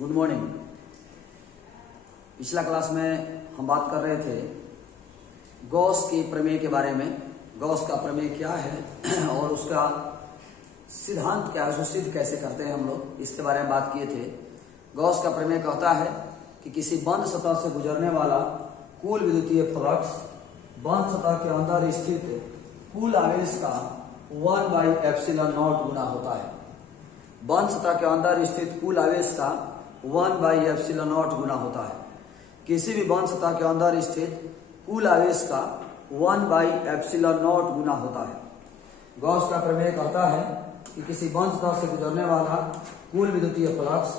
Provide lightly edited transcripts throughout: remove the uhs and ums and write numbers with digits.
Good morning. पिछला class में हम बात कर रहे थे गॉस की प्रमेय के बारे में। गॉस का प्रमेय क्या है और उसका सिद्धांत क्या है, उसको सिद्ध कैसे करते हैं हम लोग, इसके बारे में बात किए थे। गॉस का प्रमेय कहता है कि किसी बंद सतह से गुजरने वाला कुल विद्युतीय फ्लक्स बंद सतह के अंदर स्थित कुल आवेश का 1/ε0 गुना होता है। बंद सतह के अंदर स्थित कुल आवेश का 1/ε0 गुना होता है। किसी भी बंद सतह के अंदर स्थित कुल आवेश का 1/ε0 गुना होता है। गॉस का प्रमेय कहता है कि किसी बंद सतह से गुजरने वाला कुल विद्युतीय फ्लक्स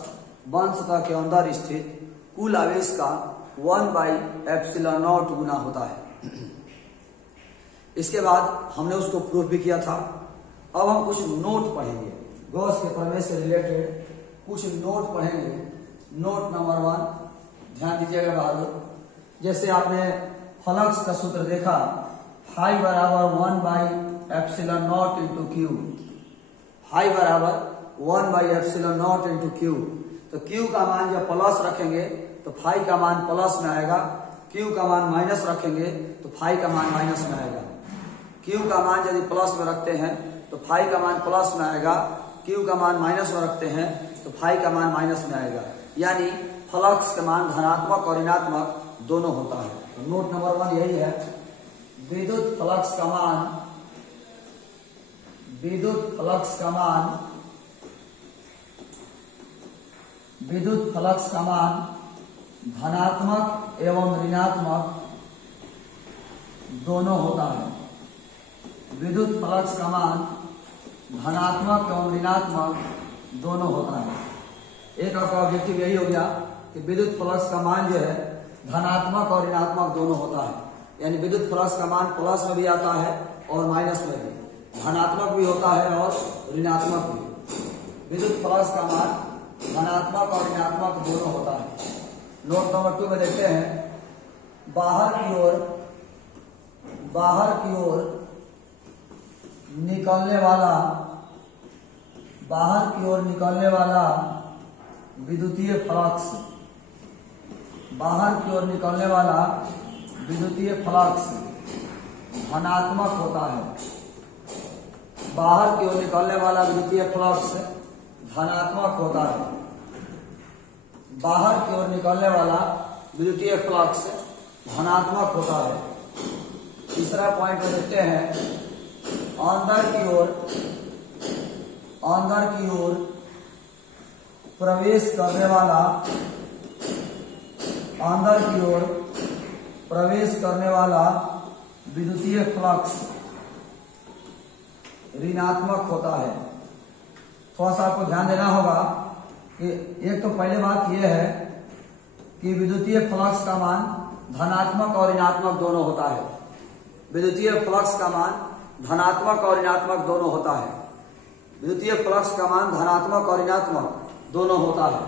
बंद सतह के अंदर स्थित कुल आवेश का 1/ε0 गुना होता है। इसके बाद हमने उसको प्रूफ भी किया था। अब हम कुछ नोट पढ़ेंगे, गॉस के प्रमेय से रिलेटेड कुछ नोट पढ़ेंगे। नोट नंबर 1, ध्यान दीजिएगा बहादुर। जैसे आपने फ्लक्स का सूत्र देखा, फाई बराबर 1/ε0 इंटू क्यू। फाई बराबर 1/ε0 इंटू क्यू। तो क्यू का मान जब प्लस रखेंगे तो फाई का मान प्लस में आएगा, क्यू का मान माइनस रखेंगे तो फाई का मान माइनस में आएगा। क्यू का मान यदि प्लस में रखते हैं तो फाई का मान प्लस में आएगा, क्यू का मान माइनस में रखते हैं तो फाई का मान माइनस में आएगा। यानी फ्लक्स का मान धनात्मक और ऋणात्मक दोनों होता है। तो नोट नंबर 1 यही है, विद्युत फ्लक्स का मान धनात्मक एवं ऋणात्मक दोनों होता है। विद्युत फ्लक्स का मान धनात्मक एवं ऋणात्मक दोनों होता है। एक आपका ऑब्जेक्टिव यही हो गया कि विद्युत फ्लक्स का मान जो है धनात्मक और ऋणात्मक दोनों होता है। यानी विद्युत फ्लक्स का मान प्लस में भी आता है और माइनस में भी, धनात्मक भी होता है और ऋणात्मक भी। विद्युत फ्लक्स का मान धनात्मक और ऋणात्मक दोनों होता है। नोट नंबर 2 में देखते हैं, बाहर की ओर निकलने वाला विद्युतीय फ्लक्स, धनात्मक होता है। बाहर की ओर निकलने वाला विद्युतीय फ्लक्स धनात्मक होता है। बाहर की ओर निकलने वाला विद्युतीय फ्लक्स धनात्मक होता है। तीसरा पॉइंट में देखते हैं, अंदर की ओर प्रवेश करने वाला विद्युतीय फ्लक्स ऋणात्मक होता है। थोड़ा सा आपको ध्यान देना होगा कि एक तो पहले बात यह है कि विद्युतीय फ्लक्स का मान धनात्मक और ऋणात्मक दोनों होता है। विद्युतीय फ्लक्स का मान धनात्मक और ऋणात्मक दोनों होता है। विद्युतीय फ्लक्स का मान धनात्मक और ऋणात्मक दोनों होता है।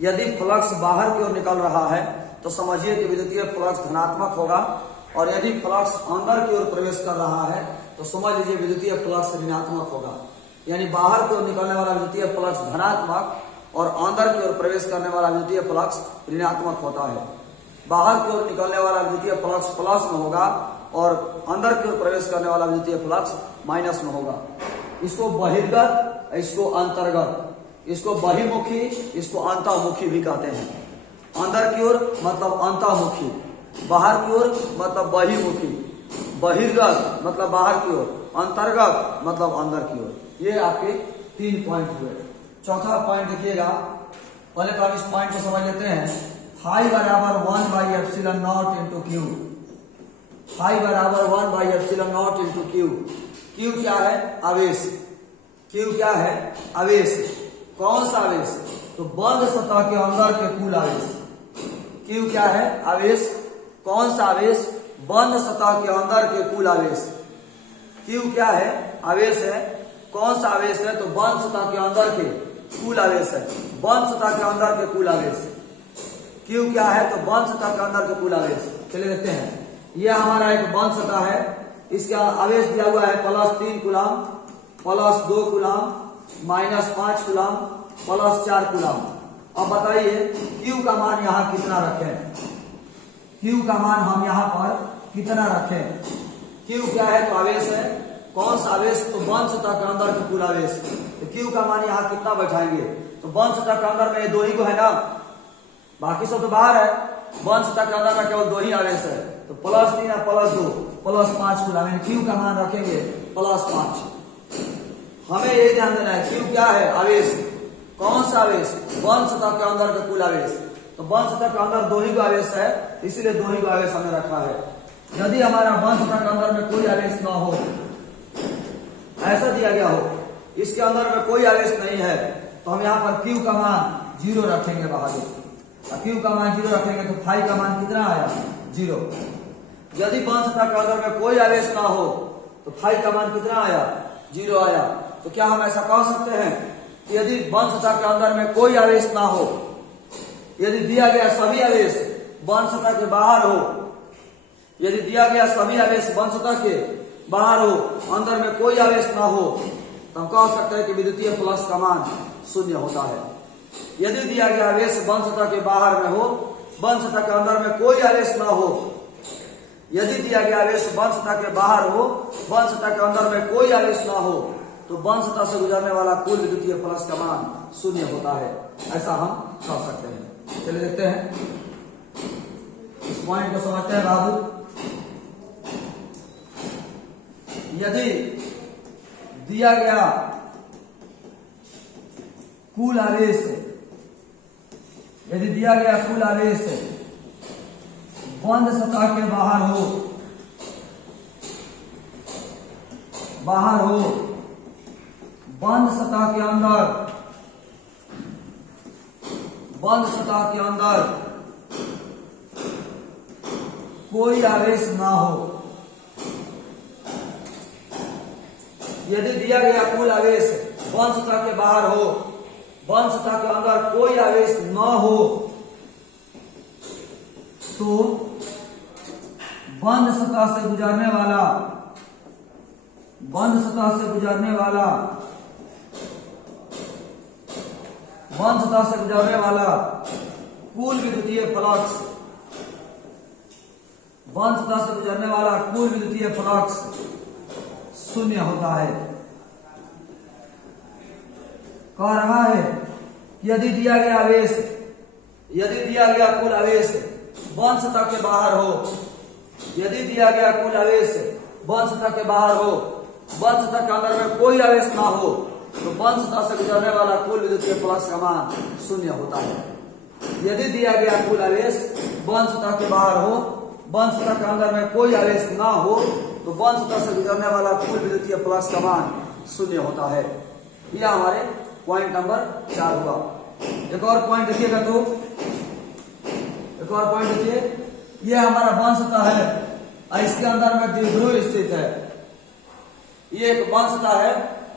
यदि फ्लक्स बाहर की ओर निकल रहा है तो समझिए कि विद्युतीय फ्लक्स धनात्मक होगा, और यदि फ्लक्स अंदर की ओर प्रवेश कर रहा है तो समझ लीजिए विद्युतीय फ्लक्स ऋणात्मक होगा। यानी बाहर की ओर निकलने वाला विद्युतीय फ्लक्स धनात्मक और अंदर की ओर प्रवेश करने वाला विद्युतीय फ्लक्स ऋणात्मक होता है। बाहर की ओर निकलने वाला विद्युतीय फ्लक्स प्लस में होगा और अंदर की ओर प्रवेश करने वाला विद्युतीय फ्लक्स माइनस में होगा। इसको बहिर्गत, इसको अंतर्गत, इसको बहिर्मुखी, इसको अंतर्मुखी भी कहते हैं। अंदर की ओर मतलब अंतर्मुखी, बाहर की ओर मतलब बहिर्मुखी, बहिर्गत मतलब बाहर की ओर, अंतर्गत मतलब अंदर की ओर। ये आपके 3 पॉइंट हुए। चौथा पॉइंट देखिएगा, पहले तो आप इस पॉइंट को समझ लेते हैं। फाई बराबर 1/ε0 इंटू क्यू। फाई बराबर 1/ε0 इंटू क्यू। क्यू क्या है? आवेश। क्यू क्या है? आवेश। कौन सा आवेश? तो बंद सतह के अंदर के कुल आवेश। क्यू क्या है? आवेश। कौन सा आवेश? बंद सतह के अंदर के कुल आवेश। क्यू क्या है? आवेश है। कौन सा आवेश है? तो बंद सतह के अंदर के कुल आवेश है। बंद सतह के अंदर के कुल आवेश। क्यू क्या है? तो बंद सतह के अंदर के कुल आवेश। चलिए देखते हैं, यह हमारा एक बंद सतह है, इसका आवेश दिया हुआ है +3 कूलम, +2 कूलम, -5 कूलम, +4 कूलम। अब बताइए Q का मान यहाँ कितना रखें, Q का मान हम यहाँ पर कितना रखें। Q क्या है तो आवेश है, कौन सा आवेश तो वन सतह के अंदर के कुल आवेश। तो Q का मान यहाँ कितना बैठाएंगे तो वन सतह के अंदर में दो ही को है ना, बाकी सब तो बाहर है। वन सतह के अंदर में केवल दो ही आवेश है, तो +3 और +2 +5 कूलम। Q का मान रखेंगे +5। हमें यही ध्यान देना है Q क्या है आवेश, कौन सा आवेश वन सतह के अंदर के कुल आवेश। तो वन सतह के अंदर दो ही को आवेश है, इसीलिए दो ही को आवेश हमने रखा है। यदि हमारा वन सतह के अंदर में कोई आवेश ना हो, ऐसा दिया गया हो इसके अंदर में कोई आवेश नहीं है, तो हम यहाँ पर Q का मान 0 रखेंगे बहादुर। Q का मान 0 रखेंगे तो फाई का मान कितना आया 0। यदि वन सतह के अंदर में कोई आवेश ना हो तो फाई का मान कितना आया 0 आया। तो क्या हम ऐसा कह सकते हैं कि यदि वन सतह के अंदर में कोई आवेश ना हो, यदि दिया गया सभी आवेश वन सतह के बाहर हो, यदि दिया गया सभी आवेश वन सतह के बाहर हो, अंदर में कोई आवेश ना हो, तो हम कह सकते हैं कि विद्युतीय फ्लक्स का मान 0 होता है। यदि दिया गया आवेश वन सतह के बाहर में हो, वन सतह के अंदर में कोई आवेश ना हो, यदि दिया गया आवेश वन सतह के बाहर हो, वन सतह के अंदर में कोई आवेश ना हो, तो वन सतह से गुजरने वाला कुल विद्युतीय फ्लक्स का मान 0 होता है, ऐसा हम कह सकते हैं। चलिए देखते हैं, इस पॉइंट को समझते हैं बहादुर। यदि दिया गया कुल आवेश, यदि दिया गया कुल आवेश बंद सतह के बाहर हो, बंद सतह के अंदर, बंद सतह के अंदर कोई आवेश ना हो, यदि दिया गया कुल आवेश वन सतह के बाहर हो, वन सतह के अंदर कोई आवेश न हो, तो बंद सतह से गुजरने वाला, बंद सतह से गुजरने वाला, बंद सतह से गुजरने वाला कुल विद्युतीय फ्लक्स, बंद सतह से गुजरने वाला कुल विद्युतीय फ्लक्स 0 होता है। कह रहा है यदि दिया गया आवेश, यदि दिया गया कुल आवेश वन सतह के बाहर हो, यदि दिया गया कुल आवेश वन सतह के बाहर हो, वन सतह के अंदर में कोई आवेश ना हो, तो वन सतह से गुजरने वाला कुल विद्युतीय फ्लक्स का मान 0 होता है। यदि दिया गया कुल आवेश वन सतह के बाहर हो, वन सतह के अंदर में कोई आवेश ना हो, तो वन सतह से गुजरने वाला कुल विद्युतीय फ्लक्स का मान 0 होता है। यह हमारे पॉइंट नंबर 4 हुआ। एक और पॉइंट देखिएगा, तो एक और पॉइंट देखिए, यह हमारा वन सतह है और इसके अंदर में द्विध्रुव स्थित है। ये एक वन सतह है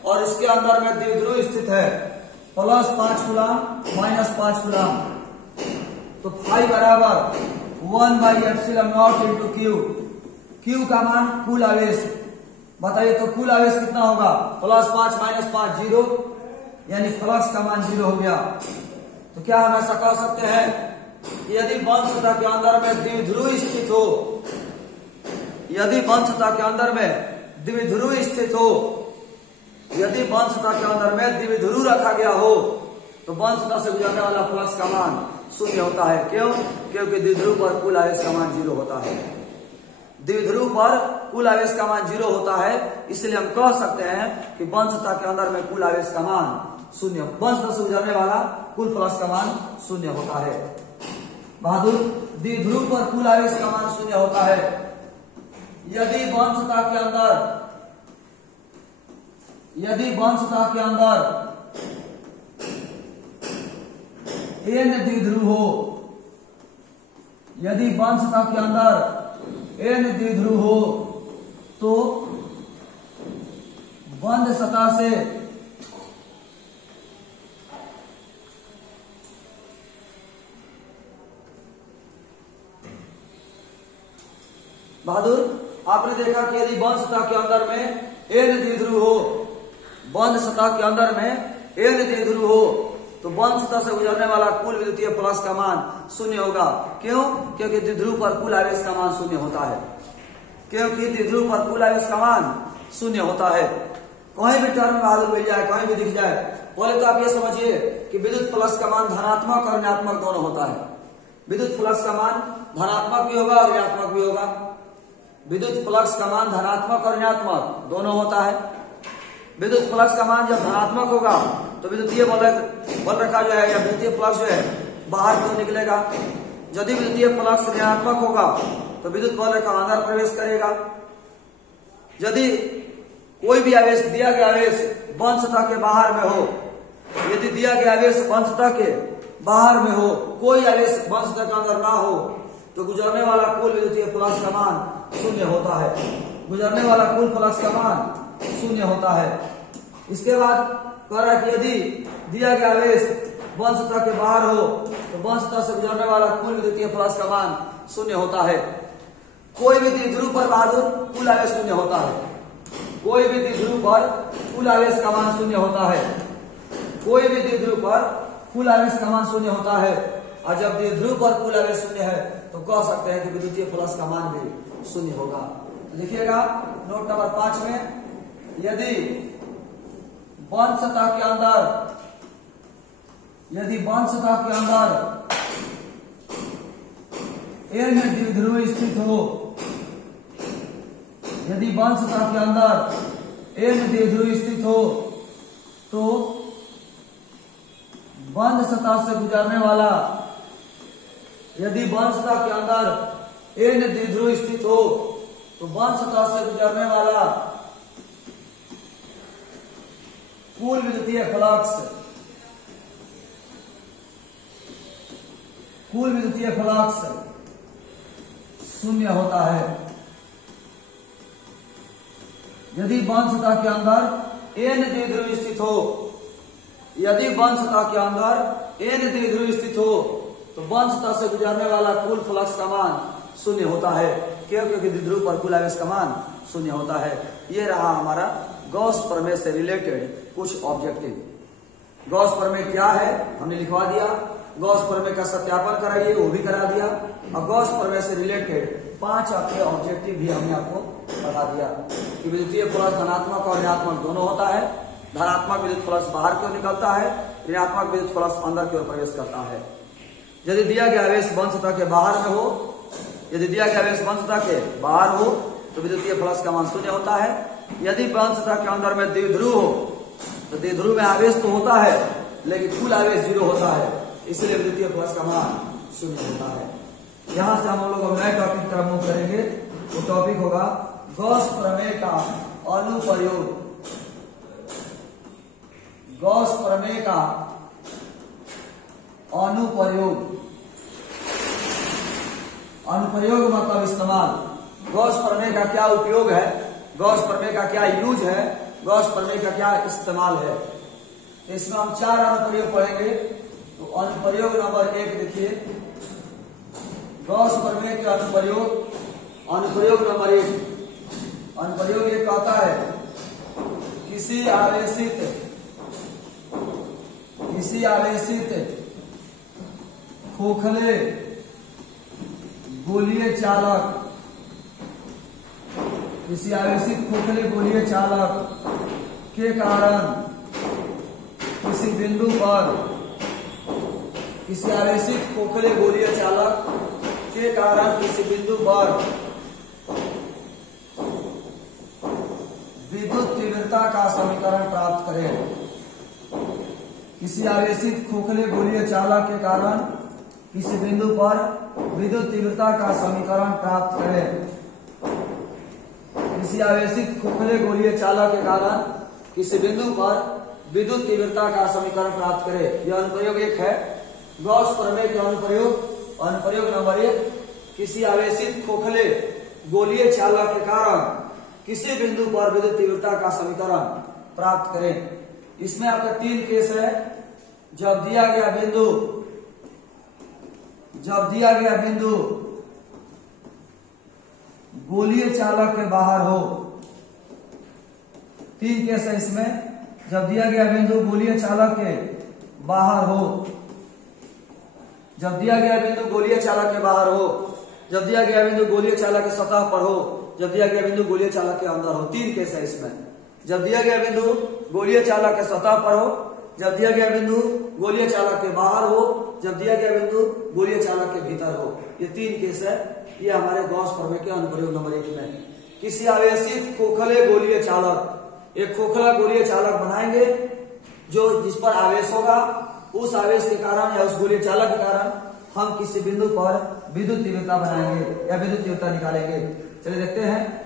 और इसके अंदर में द्विध्रुव स्थित है, +5 कूलम -5 कूलम। तो फाई बराबर 1/ε0 इंटू Q। Q का मान कुल आवेश, बताइए तो कुल आवेश कितना होगा, +5 -5 0, यानी फ्लक्स का मान 0 हो गया। तो क्या हम ऐसा कह सकते हैं कि यदि वन सतह के अंदर में द्विध्रुव स्थित हो, यदि वन सतह के अंदर में द्विध्रुव स्थित हो, यदि वन सतह के अंदर में द्विध्रुव रखा गया हो, तो वन सतह से गुजरने वाला फ्लक्स का मान 0 होता है। क्यों? क्योंकि द्विध्रुव पर कुल आवेश का मान 0 होता है। द्विध्रुव पर कुल आवेश का मान 0 होता है, इसलिए हम कह सकते हैं कि वन सतह के अंदर में कुल आवेश का मान 0, वन सतह से गुजरने वाला कुल फ्लक्स का मान 0 होता है। बहादुर, द्विध्रुव पर कुल आवेश का मान 0 होता है यदि वन सतह के अंदर, यदि वन सतह के अंदर n द्विध्रुव हो, यदि वन सतह के अंदर n द्विध्रुव हो, तो बंद सतह से बहादुर, आपने देखा कि यदि बंद सतह के अंदर में n द्विध्रुव हो, बंद सतह के अंदर में n द्विध्रुव हो, तो बंध सतह से गुजरने वाला कुल विद्युतीय फ्लक्स का मान शून्य होगा। क्यों? क्योंकि द्विध्रुव पर कुल आवेश का मान शून्य होता है। क्योंकि द्विध्रुव पर कुल आवेश का मान शून्य होता है। कहीं भी टर्म बहादुर मिल जाए, कहीं भी दिख जाए, बोले तो आप ये समझिए कि विद्युत फ्लक्स का मान धनात्मक और ऋणात्मक दोनों होता है। विद्युत फ्लक्स का मान धनात्मक भी होगा और ऋणात्मक भी होगा। विद्युत फ्लक्स का मान धनात्मक और ऋणात्मक दोनों होता है। विद्युत फ्लक्स का मान जब धनात्मक होगा तो विद्युतीय बल रखा जो है या विद्युतीय फ्लक्स जो है बाहर की ओर निकलेगा। यदि विद्युतीय फ्लक्स ऋणात्मक होगा तो विद्युत बल रेखा अंदर प्रवेश करेगा। यदि कोई भी आवेश, दिया गया आवेश बंध सतह के बाहर में हो, यदि दिया गया आवेश बंध सतह के बाहर में हो, कोई आवेश बंध सतह के अंदर ना हो, तो गुजरने वाला कुल विद्युतीय फ्लक्स का मान शून्य होता है। गुजरने वाला कुल फ्लक्स का मान शून्य होता है। इसके बाद कह रहा है कि यदि दिया गया आवेश बंध सतह के बाहर हो तो बंध सतह से गुजरने वाला कुल विद्युतीय फ्लक्स का मान शून्य होता है। कोई भी द्विध्रुव पर बहादुर कुल आवेश शून्य होता है। कोई भी द्विध्रुव पर कुल आवेश का मान शून्य होता है। कोई भी द्विध्रुव पर कुल आवेश का मान शून्य होता है। और जब द्विध्रुव पर कुल आवेश शून्य है तो कह सकते हैं कि विद्युतीय फ्लक्स का मान भी शून्य होगा। तो देखिएगा नोट नंबर 5 में, यदि बंध सतह के अंदर n द्विध्रुव स्थित हो, यदि बंध सतह के अंदर n द्विध्रुव स्थित हो तो बंध सतह से गुजरने वाला, यदि बंध सतह के अंदर n द्विध्रुव स्थित हो तो बंध सतह से गुजरने वाला कुल विद्युतीय फ्लक्स शून्य होता है। यदि बंध सतह के अंदर n द्विध्रुव स्थित हो, यदि बंध सतह के अंदर n द्विध्रुव स्थित हो तो बंध सतह से गुजरने वाला कुल फ्लक्स का मान शून्य होता है। क्यों? क्योंकि द्विध्रुव पर कुल आवेश का मान शून्य होता है। ये रहा हमारा गॉस प्रमेय से रिलेटेड कुछ ऑब्जेक्टिव। गॉस प्रमेय क्या है हमने लिखवा दिया, गॉस प्रमेय का सत्यापन कराइए वो भी करा दिया, और गॉस प्रमेय से रिलेटेड 5 आपके ऑब्जेक्टिव भी हमने आपको बता दिया कि विद्युतीय फ्लक्स धनात्मक और ऋणात्मक दोनों होता है। धनात्मक विद्युत फ्लक्स बाहर की ओर निकलता है, ऋणात्मक विद्युत फ्लक्स अंदर की ओर प्रवेश करता है। यदि दिया गया आवेश बंध सतह के बाहर में हो, यदि दिया गया आवेश बंध सतह के बाहर हो तो विद्युतीय फ्लक्स का मान शून्य होता है। यदि बंध सतह के अंदर में द्विध्रुव हो तो द्विध्रुव में आवेश तो होता है लेकिन कुल आवेश 0 होता है, इसलिए विद्युतीय फ्लक्स का मान शून्य होता है। यहां से हम लोग नए टॉपिक की तरफ मूव करेंगे। वो टॉपिक होगा गॉस प्रमेय का अनुप्रयोग। गॉस प्रमेय का अनुप्रयोग, अनुप्रयोग मतलब इस्तेमाल। गॉस प्रमेय का क्या उपयोग है, गॉस प्रमेय का क्या यूज है, गॉस प्रमेय का क्या इस्तेमाल है। इसमें हम 4 अनुप्रयोग पढ़ेंगे। तो अनुप्रयोग नंबर 1 देखिए, गॉस प्रमेय के अनुप्रयोग। अनुप्रयोग नंबर 1, अनुप्रयोग 1 कहता है किसी आवेशित खोखले गोलीय चालक, किसी आवेशित खोखले गोलीय चालक के कारण किसी बिंदु पर, किसी आवेशित खोखले गोलीय चालक के कारण किसी बिंदु पर विद्युत तीव्रता का समीकरण प्राप्त करें। किसी आवेशित खोखले गोलीय चालक के कारण किसी बिंदु पर विद्युत तीव्रता का समीकरण प्राप्त करें। किसी आवेशित खोखले गोलीय चालक के कारण किसी बिंदु पर विद्युत तीव्रता का समीकरण प्राप्त करें। यह अनुप्रयोग 1 है। गॉस प्रमेय के अनुप्रयोग, अनुप्रयोग नंबर 1, किसी आवेशित खोखले गोलीय चालक के कारण किसी बिंदु पर विद्युत तीव्रता का समीकरण प्राप्त करें। इसमें आपका 3 केस है। जब दिया गया बिंदु गोलीय चालक के बाहर हो, 3 केस है इसमें। जब दिया गया बिंदु गोलीय चालक के बाहर हो, जब दिया गया बिंदु गोलीय चालक के बाहर हो, जब दिया गया बिंदु गोलीय चालक के सतह पर हो, जब दिया गया बिंदु गोलीय चालक के अंदर हो। 3 केस है इसमें। जब दिया गया बिंदु गोलीय चालक के सतह पर हो, जब दिया गया बिंदु गोलीय चालक के बाहर हो, जब दिया गया बिंदु गोलीय चालक के भीतर हो। ये 3 केस है। ये हमारे गॉस प्रमेय के अनुप्रयोग नंबर 1 में। किसी आवेशित खोखले गोलीय चालक, एक खोखला गोलीय चालक बनाएंगे जो जिस पर आवेश होगा, उस आवेश के कारण या उस गोलीय चालक के कारण हम किसी बिंदु पर विद्युत तीव्रता बनाएंगे या विद्युत तीव्रता निकालेंगे। चलिए देखते हैं।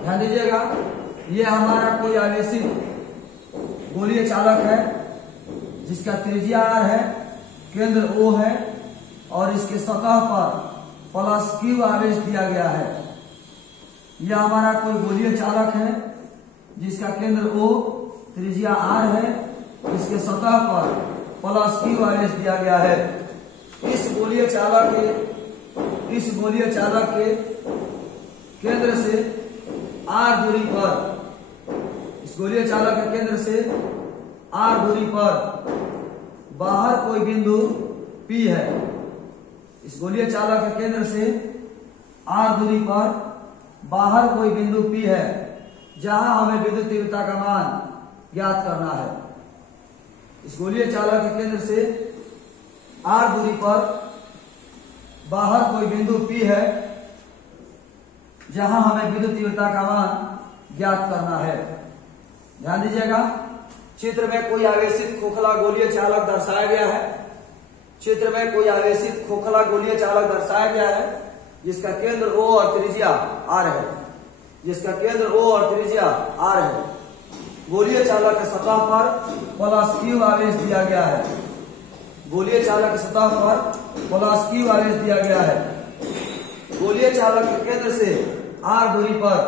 ध्यान दीजिएगा, ये हमारा कोई आवेशित गोलीय चालक है जिसका त्रिज्या r है, केंद्र O है और इसके सतह पर प्लस Q आवेश दिया गया है। यह हमारा कोई गोलीय चालक है जिसका केंद्र O, त्रिज्या r है, इसके सतह पर प्लस Q आवेश दिया गया है। इस गोलीय चालक के केंद्र से r दूरी पर, इस गोलीय चालक के केंद्र से r दूरी पर बाहर कोई बिंदु P है। इस गोलीय चालक के केंद्र से r दूरी पर बाहर कोई बिंदु P है जहां हमें विद्युत तीव्रता का मान ज्ञात करना है। इस गोलीय चालक के केंद्र से r दूरी पर बाहर कोई बिंदु P है जहां हमें विद्युत तीव्रता का मान ज्ञात करना है। ध्यान दीजिएगा, चित्र में कोई आवेशित खोखला गोलीय चालक दर्शाया गया है। चित्र में कोई आवेशित खोखला गोलीय चालक दर्शाया गया है जिसका केंद्र O और त्रिज्या R है, जिसका केंद्र O और त्रिज्या R है। गोलीय चालक के सतह पर प्लस Q आवेश दिया गया है। गोलीय चालक के सतह पर प्लस Q आवेश दिया गया है। गोलीय चालक के केंद्र से r दूरी पर,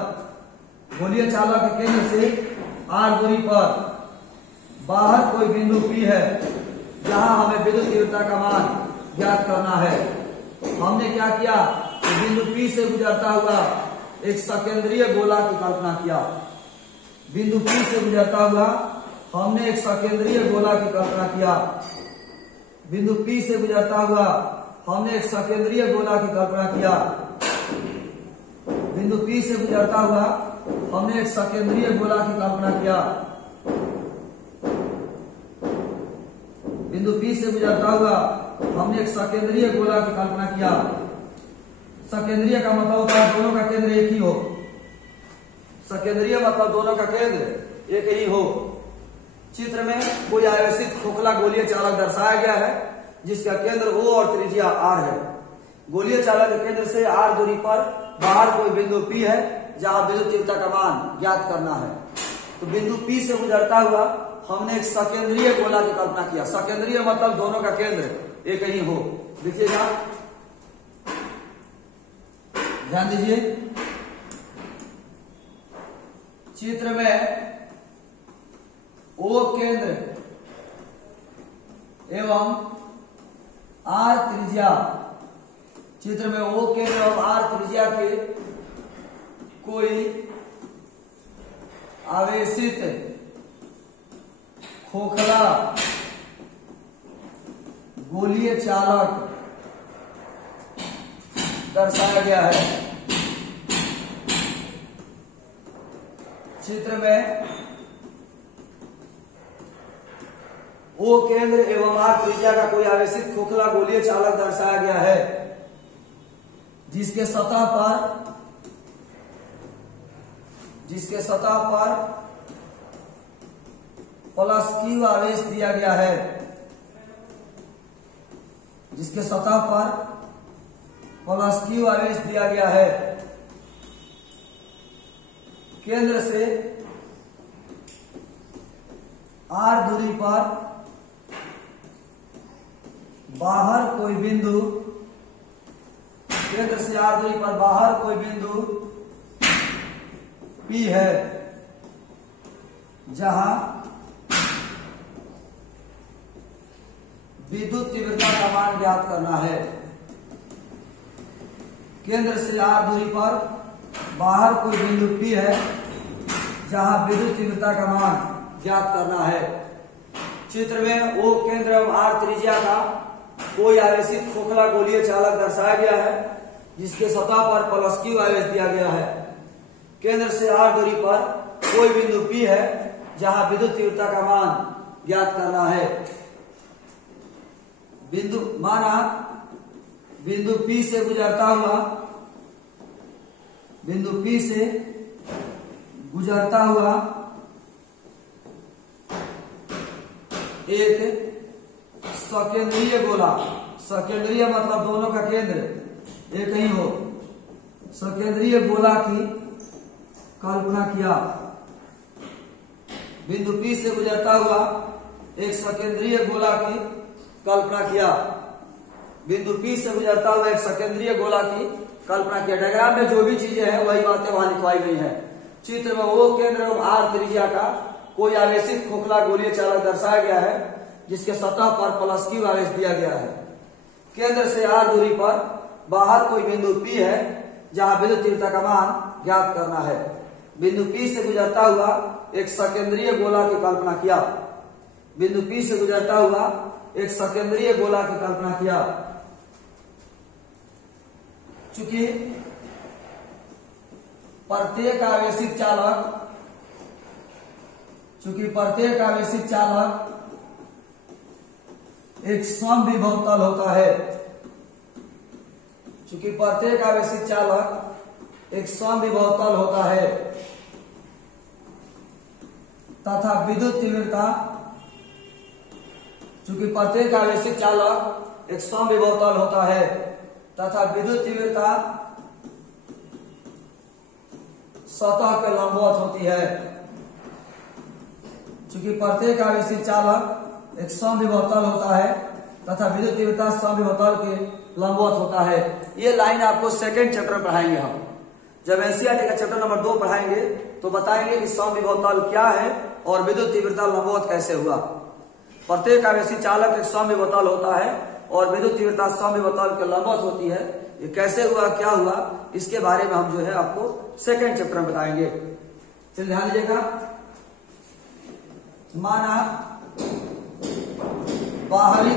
गोलीय चालक के केंद्र से r दूरी पर बाहर कोई बिंदु P है जहां हमें विद्युत तीव्रता का मान ज्ञात करना है। हमने क्या किया, बिंदु P से गुजरता हुआ एक सकेंद्रीय गोला की कल्पना किया। बिंदु P से गुजरता हुआ हमने एक सकेंद्रीय गोला की कल्पना किया। बिंदु P से गुजरता हुआ हमने एक सकेंद्रीय गोला की कल्पना किया। बिंदु P से गुजरता हुआ हमने एक सकेंद्रीय गोला की कल्पना किया। बिंदु P से गुजरता हुआ हमने एक सकेंद्रीय गोला की कल्पना किया। सकेंद्रीय का मतलब होता है दोनों का केंद्र एक ही हो। सकेंद्रीय मतलब दोनों का केंद्र एक ही हो। चित्र में कोई आवेशित खोखला गोलीय चालक दर्शाया गया है जिसका केंद्र O और त्रिज्या R है। गोलीय चालक के केंद्र से r दूरी पर बाहर कोई बिंदु P है जहां विद्युत तीव्रता का मान ज्ञात करना है। तो बिंदु P से गुजरता हुआ हमने एक सकेंद्रीय गोला की कल्पना किया। सकेंद्रीय मतलब दोनों का केंद्र एक ही हो। देखिएगा, ध्यान दीजिए, चित्र में O केंद्र एवं R त्रिज्या, चित्र में O केंद्र एवं R त्रिज्या के कोई आवेशित खोखला गोलीय चालक दर्शाया गया है। चित्र में O केंद्र एवं R त्रिज्या का कोई आवेशित खोखला गोलीय चालक दर्शाया गया है जिसके सतह पर प्लस Q आवेश दिया गया है। जिसके सतह पर प्लस Q आवेश दिया गया है। केंद्र से R दूरी पर बाहर कोई बिंदु, केंद्र से r दूरी पर बाहर कोई बिंदु P है जहां विद्युत तीव्रता का मान ज्ञात करना है। केंद्र से r दूरी पर बाहर कोई बिंदु P है जहां विद्युत तीव्रता का मान ज्ञात करना है। चित्र में O केंद्र एवं R त्रिज्या का कोई आवेशित खोखला गोलीय चालक दर्शाया गया है जिसके सतह पर प्लस Q आवेश दिया गया है। केंद्र से R दूरी पर कोई बिंदु P है जहां विद्युत तीव्रता का मान ज्ञात करना है। बिंदु माना बिंदु P से गुजरता हुआ, बिंदु P से गुजरता हुआ एक सकेंद्रीय गोला, सकेंद्रीय मतलब दोनों का केंद्र एक ही हो, सकेंद्रीय गोला की कल्पना किया। बिंदु P से गुजरता हुआ एक सकेंद्रीय गोला की कल्पना किया। बिंदु P से गुजरता हुआ एक सकेंद्रीय गोला की कल्पना किया। डायग्राम में जो भी चीजें हैं वही बातें वहां लिखवाई गई हैं। चित्र में O केंद्र एवं R त्रिज्या का कोई आवेशित खोखला गोलीय चालक दर्शाया गया है जिसके सतह पर प्लस Q आवेश दिया गया है। केंद्र से R दूरी पर बाहर कोई बिंदु P है जहां विद्युत तीव्रता का मान ज्ञात करना है। बिंदु P से गुजरता हुआ एक सकेंद्रीय गोला की कल्पना किया। बिंदु P से गुजरता हुआ एक सकेंद्रीय गोला की कल्पना किया। चूंकि प्रत्येक आवेशित चालक एक समविभव तल होता है, चूंकि प्रत्येक आवेशित चालक एक समविभव तल होता है तथा विद्युत तीव्रता, चूंकि प्रत्येक आवेशित चालक एक समविभव तल होता है तथा विद्युत तीव्रता सतह के लंबवत होती है। चूंकि प्रत्येक आवेशित चालक एक समविभव तल होता है तथा विद्युत तीव्रता समविभव तल के लंबवत होता है। ये लाइन आपको सेकंड चैप्टर में पढ़ाएंगे हम। जब एनसीईआरटी का चैप्टर नंबर 2 पढ़ाएंगे तो बताएंगे कि समविभव तल क्या है और विद्युत तीव्रता लंबवत कैसे हुआ। प्रत्येक आवेशित चालक एक समविभव तल होता है और विद्युत तीव्रता समविभव तल के लंबवत होती है। ये कैसे हुआ, क्या हुआ, इसके बारे में हम जो है आपको सेकंड चैप्टर में बताएंगे। चलिए ध्यान दीजिएगा। माना बाहरी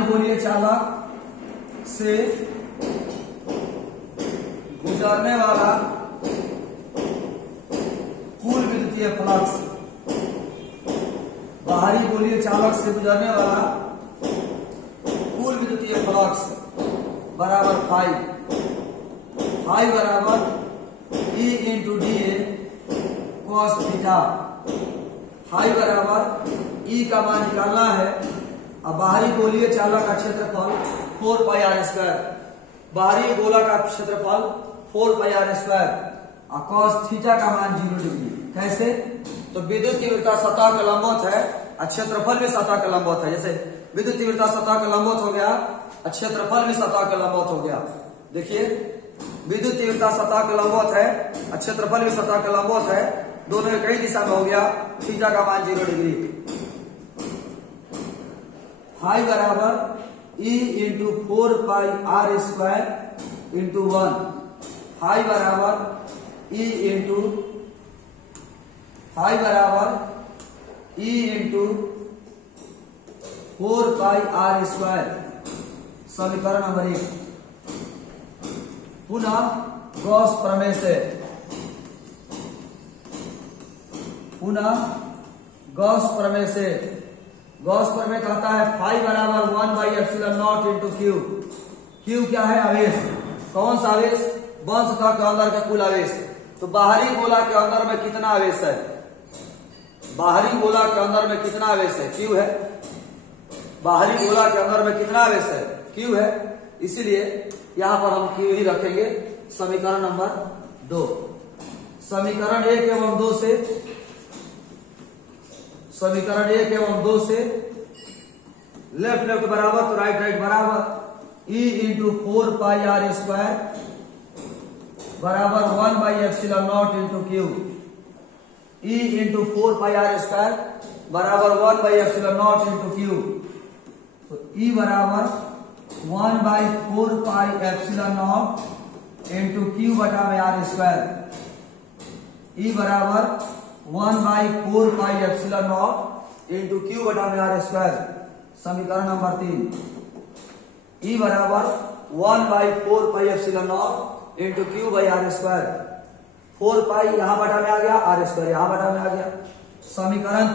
गोलीय चालक से गुजरने वाला कुल विद्युतीय फ्लक्स, बाहरी गोलीय चालक से गुजरने वाला कुल विद्युतीय फ्लक्स बराबर फाई बराबर E इंटू DA cos थीटा। फाई बराबर E का मान निकालना है। अब बाहरी गोलीय चालक का क्षेत्रफल 4 पाई r स्क्वायर, बाहरी गोला का क्षेत्रफल 4 पाई r स्क्वायर और cos थीटा का मान 0 डिग्री। कैसे? तो विद्युत तीव्रता सतह के लंबवत है और क्षेत्रफल भी सतह के लंबवत है। जैसे विद्युत तीव्रता सतह के लंबवत हो गया और क्षेत्रफल भी सतह के लंबवत हो गया। देखिए विद्युत तीव्रता सतह के लंबवत है और क्षेत्रफल भी सतह के लंबवत है, दोनों एक ही दिशा में हो गया। थीटा का मान 0 डिग्री। फाई बराबर E इंटू 4 पाई r स्क्वायर इंटू 1। फाई बराबर E इंटू 4 पाई r स्क्वायर। समीकरण नंबर 1। पुनः गॉस प्रमेय से, गॉस प्रमेय कहता है फाई बराबर 1 by epsilon not into Q. Q क्या है? आवेश। कौन सा आवेश? वंश सतह के अंदर का कुल आवेश। तो बाहरी गोला के अंदर में कितना आवेश है? बाहरी गोला के अंदर में कितना आवेश है? क्यू है। बाहरी गोला के अंदर में कितना आवेश है? क्यू है। इसीलिए यहां पर हम क्यू ही रखेंगे। समीकरण नंबर 2। समीकरण 1 एवं 2 से समीकरण 1 एवं 2 से लेफ्ट लेफ्ट बराबर तो राइट राइट बराबर E into 4 pi R square बराबर 1/ε0 into Q. E into 4 pi R square बराबर 1/ε0 इंटू क्यू। तो E बराबर 1/4 पाई ε0 इंटू क्यू बटा में आर स्क्वायर। E बराबर 1/4 पाई ε0 इंटू क्यू बटा में आर स्क्वायर। समीकरण नंबर 3 E बराबर 1/4 pi ε0 into Q by R square. 4 pi यहां बटा में आ गया, आर स्क्वायर यहां बटा में आ गया। समीकरण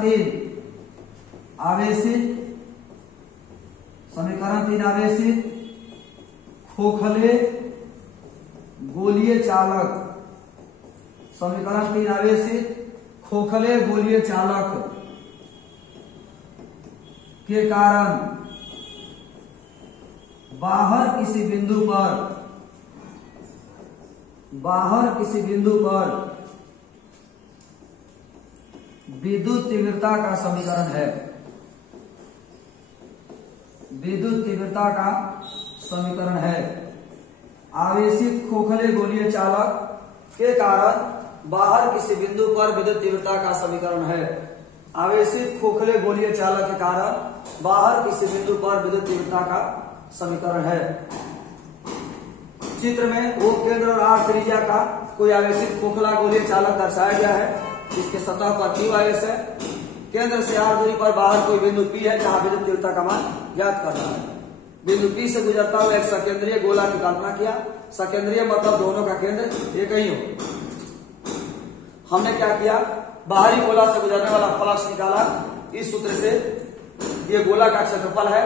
3 आवेशित खोखले गोलीय चालक। समीकरण 3 आवेशित खोखले गोलीय चालक के कारण बाहर किसी बिंदु पर विद्युत तीव्रता का समीकरण है। विद्युत तीव्रता का समीकरण है। आवेशित खोखले गोलीय चालक के कारण बाहर किसी बिंदु पर विद्युत तीव्रता का समीकरण है। आवेशित खोखले गोलीय चालक के कारण बाहर किसी बिंदु पर विद्युत तीव्रता का समीकरण है। चित्र में वो केंद्र और आर त्रिज्या का कोई आवेशित खोखला गोलीय चालक दर्शाया गया है। इसके सतह पर Q आवेश है। केंद्र से आर दूरी पर बाहर कोई बिंदु P है जहां विद्युत तीव्रता का मान ज्ञात करना है। बिंदु P से गुजरता हुआ एक सकेंद्रीय गोला की कल्पना किया। सकेंद्रीय मतलब दोनों का केंद्र एक ही हो। हमने क्या किया, बाहरी गोला से गुजरने वाला फ्लक्स निकाला। इस सूत्र से ये गोला का क्षेत्रफल है।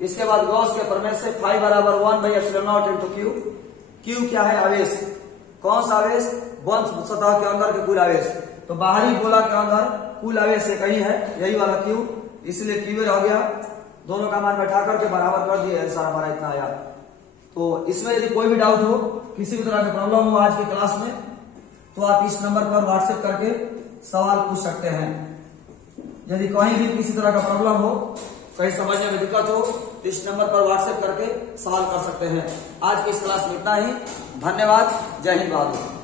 इसके बाद गॉस के प्रमेय से फाई बराबर 1/ε0 इंटू क्यू। क्यू क्या है, आवेश। कौन सा आवेश, बंद सतह के अंदर के कुल आवेश। तो बाहरी गोला के अंदर कुल आवेश एक ही है, यही वाला क्यू, इसलिए क्यू हो गया। दोनों का मान बैठा करके बराबर कर दिए, आंसर हमारा इतना आया। तो इसमें यदि कोई भी डाउट हो, किसी भी तरह की प्रॉब्लम हो आज की क्लास में, तो आप इस नंबर पर व्हाट्सएप करके सवाल पूछ सकते हैं। यदि कहीं भी किसी तरह का प्रॉब्लम हो, कहीं समझने में दिक्कत हो, तो इस नंबर पर व्हाट्सएप करके सवाल कर सकते हैं। आज की इस क्लास में इतना ही। धन्यवाद। जय हिंद बहादुर।